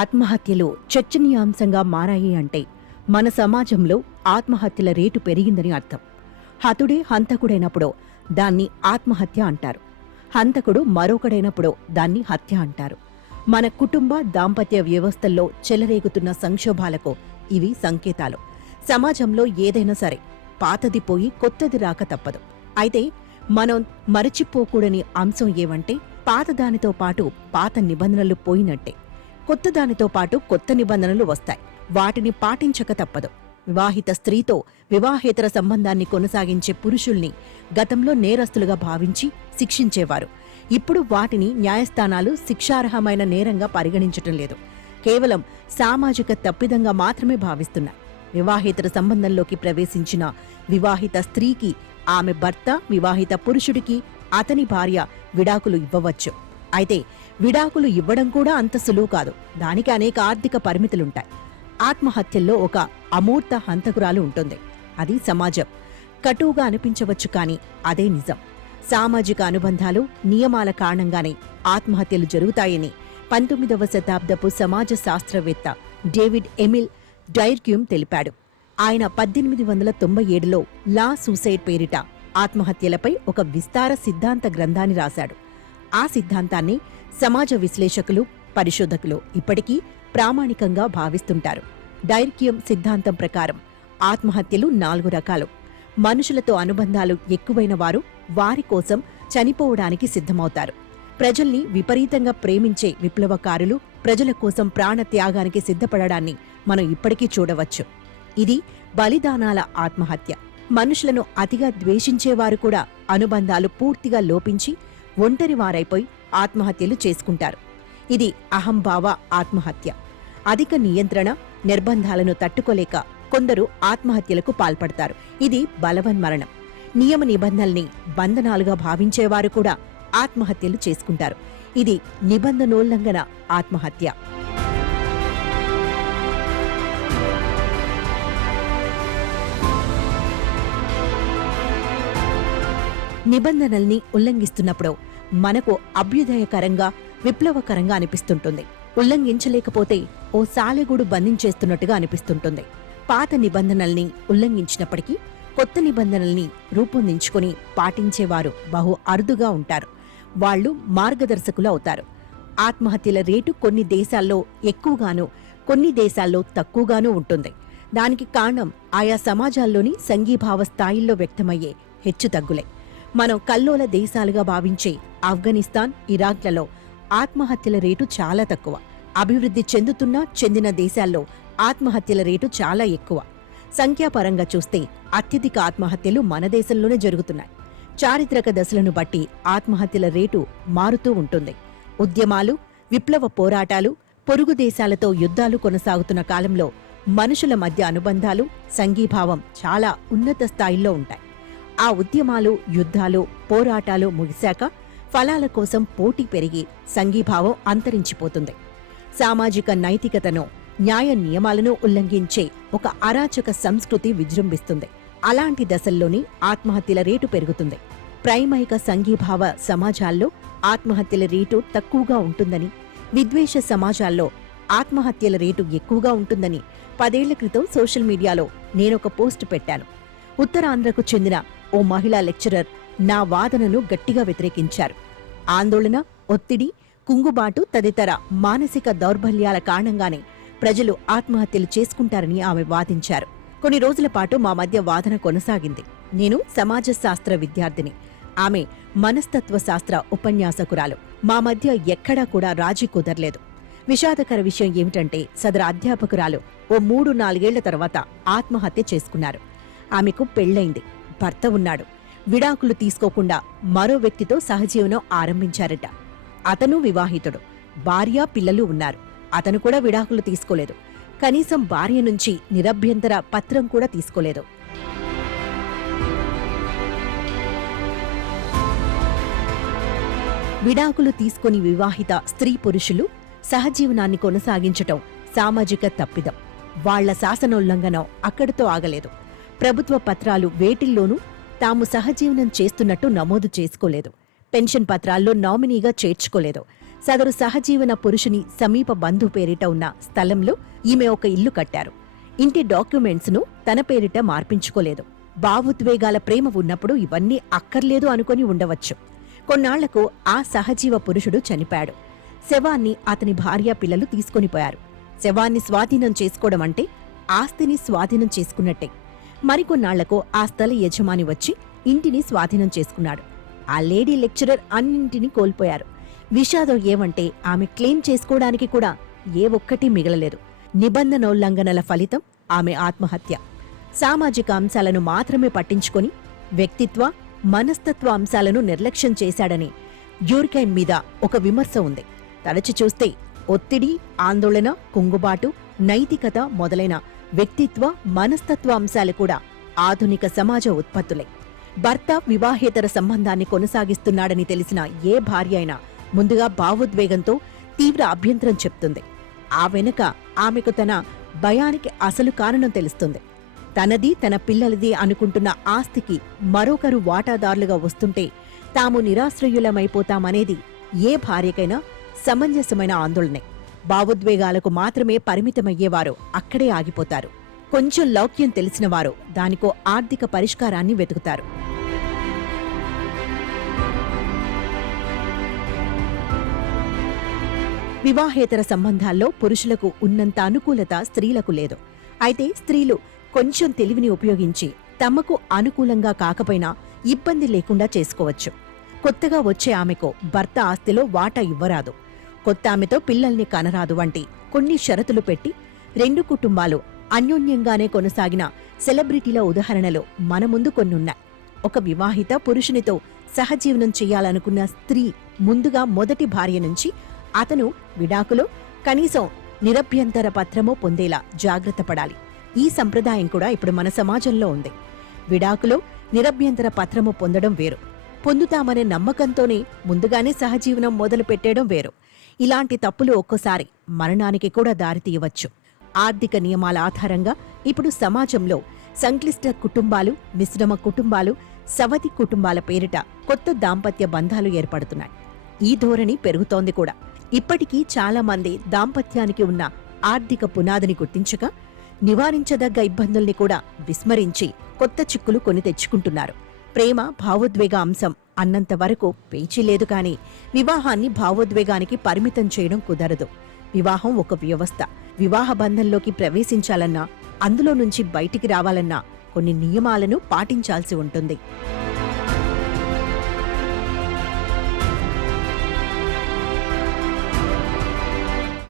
ఆత్మహత్యలు చర్చనీయాంశంగా మారాయి అంటే మన సమాజంలో ఆత్మహత్యల రేటు పెరిగిందని అర్థం. హతుడే హంతకుడైనప్పుడు దాన్ని ఆత్మహత్య అంటారు. హంతకుడు మరొకడైనప్పుడు దాన్ని హత్య అంటారు. మన కుటుంబ దాంపత్య వ్యవస్థల్లో చెలరేగుతున్న సంక్షోభాలకు ఇవి సంకేతాలు. సమాజంలో ఏదైనా సరే పాతది పోయి కొత్తది రాక తప్పదు. అయితే మనం మరచిపోకూడని అంశం ఏమంటే పాతదానితో పాటు పాత నిబంధనలు పోయినట్టే కొత్తదానితో పాటు కొత్త నిబంధనలు వస్తాయి. వాటిని పాటించక తప్పదు. వివాహిత స్త్రీతో వివాహేతర సంబంధాన్ని కొనసాగించే పురుషుల్ని గతంలో నేరస్తులుగా భావించి శిక్షించేవారు. ఇప్పుడు వాటిని న్యాయస్థానాలు శిక్షార్హమైన నేరంగా పరిగణించటం లేదు. కేవలం సామాజిక తప్పిదంగా మాత్రమే భావిస్తున్నాయి. వివాహేతర సంబంధంలోకి ప్రవేశించిన వివాహిత స్త్రీకి ఆమె భర్త, వివాహిత పురుషుడికి అతని భార్య విడాకులు ఇవ్వవచ్చు. అయితే విడాకులు ఇవ్వడం కూడా అంత సులువు కాదు. దానికి అనేక ఆర్థిక పరిమితులుంటాయి. ఆత్మహత్యల్లో ఒక అమూర్త హంతకురాలు ఉంటుంది. అది సమాజం. కటువుగా అనిపించవచ్చు, కానీ అదే నిజం. సామాజిక అనుబంధాలు, నియమాల కారణంగానే ఆత్మహత్యలు జరుగుతాయని 19వ శతాబ్దపు సమాజ శాస్త్రవేత్త డేవిడ్ ఎమిల్ డైర్క్యూమ్ తెలిపాడు. ఆయన 1897లో లా సూసైడ్ పేరిట ఆత్మహత్యలపై ఒక విస్తార సిద్ధాంత గ్రంథాన్ని రాశాడు. ఆ సిద్ధాంతాన్ని సమాజ విశ్లేషకులు, పరిశోధకులు ఇప్పటికీ ప్రామాణికంగా భావిస్తుంటారు. డైర్క్యూమ్ సిద్ధాంతం ప్రకారం ఆత్మహత్యలు 4 రకాలు. మనుషులతో అనుబంధాలు ఎక్కువైన వారు వారి కోసం చనిపోవడానికి సిద్ధమవుతారు. ప్రజల్ని విపరీతంగా ప్రేమించే విప్లవకారులు ప్రజల కోసం ప్రాణత్యాగానికి సిద్ధపడడాన్ని మనం ఇప్పటికీ చూడవచ్చు. ఇది బలిదానాల ఆత్మహత్య. మనుషులను అతిగా ద్వేషించేవారు కూడా అనుబంధాలు పూర్తిగా లోపించి ఒంటరివారైపోయి ఆత్మహత్యలు చేసుకుంటారు. ఇది అహంభావ ఆత్మహత్య. అధిక నియంత్రణ, నిర్బంధాలను తట్టుకోలేక కొందరు ఆత్మహత్యలకు పాల్పడతారు. ఇది బలవన్మరణం. నియమ నిబంధనల్ని బంధనాలుగా భావించేవారు కూడా ఆత్మహత్యలు చేసుకుంటారు. ఇది నిబంధనోల్లంఘన ఆత్మహత్య. నిబంధనల్ని ఉల్లంఘిస్తున్నప్పుడు మనకు అభ్యుదయకరంగా, విప్లవకరంగా అనిపిస్తుంటుంది. ఉల్లంఘించలేకపోతే ఓ సాలెగూడు బంధించేస్తున్నట్టుగా అనిపిస్తుంటుంది. పాత నిబంధనల్ని ఉల్లంఘించినప్పటికీ కొత్త నిబంధనల్ని రూపొందించుకుని పాటించేవారు బహు అరుదుగా ఉంటారు. వాళ్లు మార్గదర్శకులు అవుతారు. ఆత్మహత్యల రేటు కొన్ని దేశాల్లో ఎక్కువగానూ, కొన్ని దేశాల్లో తక్కువగానూ ఉంటుంది. దానికి కారణం ఆయా సమాజాల్లోని సంఘీభావ స్థాయిల్లో వ్యక్తమయ్యే హెచ్చుతగ్గులే. మనం కల్లోల దేశాలుగా భావించే ఆఫ్ఘనిస్తాన్, ఇరాక్లలో ఆత్మహత్యల రేటు చాలా తక్కువ. అభివృద్ధి చెందిన దేశాల్లో ఆత్మహత్యల రేటు చాలా ఎక్కువ. సంఖ్యాపరంగా చూస్తే అత్యధిక ఆత్మహత్యలు మన దేశంలోనే జరుగుతున్నాయి. చారిత్రక దశలను బట్టి ఆత్మహత్యల రేటు మారుతూ ఉంటుంది. ఉద్యమాలు, విప్లవ పోరాటాలు, పొరుగు దేశాలతో యుద్ధాలు కొనసాగుతున్న కాలంలో మనుషుల మధ్య అనుబంధాలు, సంఘీభావం చాలా ఉన్నత స్థాయిల్లో ఉంటాయి. ఆ ఉద్యమాలు, యుద్ధాలు, పోరాటాలు ముగిశాక ఫలాల కోసం పోటీ పెరిగి సంఘీభావం అంతరించిపోతుంది. సామాజిక నైతికతను, న్యాయ నియమాలను ఉల్లంఘించే ఒక అరాచక సంస్కృతి విజృంభిస్తుంది. అలాంటి దశల్లోని ఆత్మహత్యల రేటు పెరుగుతుంది. ప్రైమైక సంఘీభావ సమాజాల్లో ఆత్మహత్యల రేటు తక్కువగా ఉంటుందని, విద్వేష సమాజాల్లో ఆత్మహత్యల రేటు ఎక్కువగా ఉంటుందని 10 ఏళ్ల క్రితం సోషల్ మీడియాలో నేనొక పోస్ట్ పెట్టాను. ఉత్తరాంధ్రకు చెందిన ఓ మహిళా లెక్చరర్ నా వాదనను గట్టిగా వ్యతిరేకించారు. ఆందోళన, ఒత్తిడి, కుంగుబాటు తదితర మానసిక దౌర్బల్యాల కారణంగానే ప్రజలు ఆత్మహత్యలు చేసుకుంటారని ఆమె వాదించారు. కొన్ని రోజుల పాటు మా మధ్య వాదన కొనసాగింది. నేను సమాజ శాస్త్ర విద్యార్థిని, ఆమె మనస్తత్వ శాస్త్ర ఉపన్యాసకురాలు. మా మధ్య ఎక్కడా కూడా రాజీ కుదరలేదు. విషాదకర విషయం ఏమిటంటే సదరు అధ్యాపకురాలు ఓ 3-4 ఏళ్ల తర్వాత ఆత్మహత్య చేసుకున్నారు. ఆమెకు పెళ్లైంది, భర్త ఉన్నాడు. విడాకులు తీసుకోకుండా మరో వ్యక్తితో సహజీవనం ఆరంభించారట. అతను వివాహితుడు, భార్య, పిల్లలు ఉన్నారు. అతను కూడా విడాకులు తీసుకోలేదు. కనీసం భార్య నుంచి నిరభ్యంతర పత్రం కూడా తీసుకోలేదు. విడాకులు తీసుకుని వివాహిత స్త్రీ పురుషులు సహజీవనాన్ని కొనసాగించటం సామాజిక తప్పిదం. వాళ్ల శాసనోల్లంఘనం అక్కడితో ఆగలేదు. ప్రభుత్వ పత్రాలు వేటిల్లోనూ తాము సహజీవనం చేస్తున్నట్టు నమోదు చేసుకోలేదు. పెన్షన్ పత్రాల్లో నామినీగా చేర్చుకోలేదు. సదరు సహజీవన పురుషుని సమీప బంధు పేరిట ఉన్న స్థలంలో ఈమె ఒక ఇల్లు కట్టారు. ఇంటి డాక్యుమెంట్స్ను తన పేరిట మార్పించుకోలేదు. భావోద్వేగాల ప్రేమ ఉన్నప్పుడు ఇవన్నీ అక్కర్లేదు అనుకొని ఉండవచ్చు. కొన్నాళ్లకు ఆ సహజీవ పురుషుడు చనిపాడు. శవాన్ని అతని భార్య పిల్లలు తీసుకొనిపోయారు. శవాన్ని స్వాధీనం చేసుకోవడం అంటే ఆస్తిని స్వాధీనం చేసుకున్నట్టే. మరికొన్నాళ్లకు ఆ స్థల యజమాని వచ్చి ఇంటిని స్వాధీనం చేసుకున్నాడు. ఆ లేడీ లెక్చరర్ అన్నింటినీ కోల్పోయారు. విషాదం ఏమంటే ఆమె క్లెయిమ్ చేసుకోవడానికి కూడా ఏ ఒక్కటీ మిగలలేదు. నిబంధనోల్లంఘనల ఫలితం ఆమె ఆత్మహత్య. సామాజిక అంశాలను మాత్రమే పట్టించుకొని వ్యక్తిత్వ, మనస్తత్వ అంశాలను నిర్లక్ష్యం చేశాడని డ్యూర్కైమ్ మీద ఒక విమర్శ ఉంది. తలచి చూస్తే ఒత్తిడి, ఆందోళన, కుంగుబాటు, నైతికత మొదలైన వ్యక్తిత్వ, మనస్తత్వ అంశాలు కూడా ఆధునిక సమాజ ఉత్పత్తులే. భర్త వివాహేతర సంబంధాన్ని కొనసాగిస్తున్నాడని తెలిసిన ఏ భార్య అయినా ముందుగా భావోద్వేగంతో తీవ్ర అభ్యంతరం చెప్తుంది. ఆ వెనుక ఆమెకు తన భయానికి అసలు కారణం తెలుస్తుంది. తనది, తన పిల్లలది అనుకుంటున్న ఆస్తికి మరొకరు వాటాదారులుగా వస్తుంటే తాము నిరాశ్రయులమైపోతామనేది ఏ భార్యకైనా సమంజసమైన ఆందోళనే. భావోద్వేగాలకు మాత్రమే పరిమితమయ్యేవారు అక్కడే ఆగిపోతారు. కొంచెం లౌక్యం తెలిసినవారు దానికో ఆర్థిక పరిష్కారాన్ని వెతుకుతారు. వివాహేతర సంబంధాల్లో పురుషులకు ఉన్నంత అనుకూలత స్త్రీలకు లేదు. అయితే స్త్రీలు కొంచెం తెలివిని ఉపయోగించి తమకు అనుకూలంగా కాకపోయినా ఇబ్బంది లేకుండా చేసుకోవచ్చు. కొత్తగా వచ్చే ఆమెకు భర్త ఆస్తిలో వాటా ఇవ్వరాదు, కొత్త ఆమెతో పిల్లల్ని కనరాదు వంటి కొన్ని షరతులు పెట్టి రెండు కుటుంబాలు అన్యోన్యంగానే కొనసాగిన సెలబ్రిటీల ఉదాహరణలు మన ముందు కొన్నున్నాయి. ఒక వివాహిత పురుషునితో సహజీవనం చెయ్యాలనుకున్న స్త్రీ ముందుగా మొదటి భార్య నుంచి అతను విడాకులో కనీసం నిరభ్యంతర పత్రమో పొందేలా జాగ్రత్త పడాలి. ఈ సంప్రదాయం కూడా ఇప్పుడు మన సమాజంలో ఉంది. విడాకులో నిరభ్యంతర పత్రము పొందడం వేరు, పొందుతామనే నమ్మకంతోనే ముందుగానే సహజీవనం మొదలు పెట్టేయడం వేరు. ఇలాంటి తప్పులు ఒక్కోసారి మరణానికి కూడా దారితీయవచ్చు. ఆర్థిక నియమాల ఆధారంగా ఇప్పుడు సమాజంలో సంక్లిష్ట కుటుంబాలు, మిశ్రమ కుటుంబాలు, సవతి కుటుంబాల పేరిట కొత్త దాంపత్య బంధాలు ఏర్పడుతున్నాయి. ఈ ధోరణి పెరుగుతోంది కూడా. ఇప్పటికీ చాలా మంది దాంపత్యానికి ఉన్న ఆర్థిక పునాదిని గుర్తించక నివారించదగ్గ ఇబ్బందుల్ని కూడా విస్మరించి కొత్త చిక్కులు కొని తెచ్చుకుంటున్నారు. ప్రేమ భావోద్వేగ అంశం అన్నంత వరకు పేచీ లేదు. కానీ వివాహాన్ని భావోద్వేగానికి పరిమితం చేయడం కుదరదు. వివాహం ఒక వ్యవస్థ. వివాహ బంధంలోకి ప్రవేశించాలన్నా, అందులో నుంచి బయటికి రావాలన్నా కొన్ని నియమాలను పాటించాల్సి ఉంటుంది.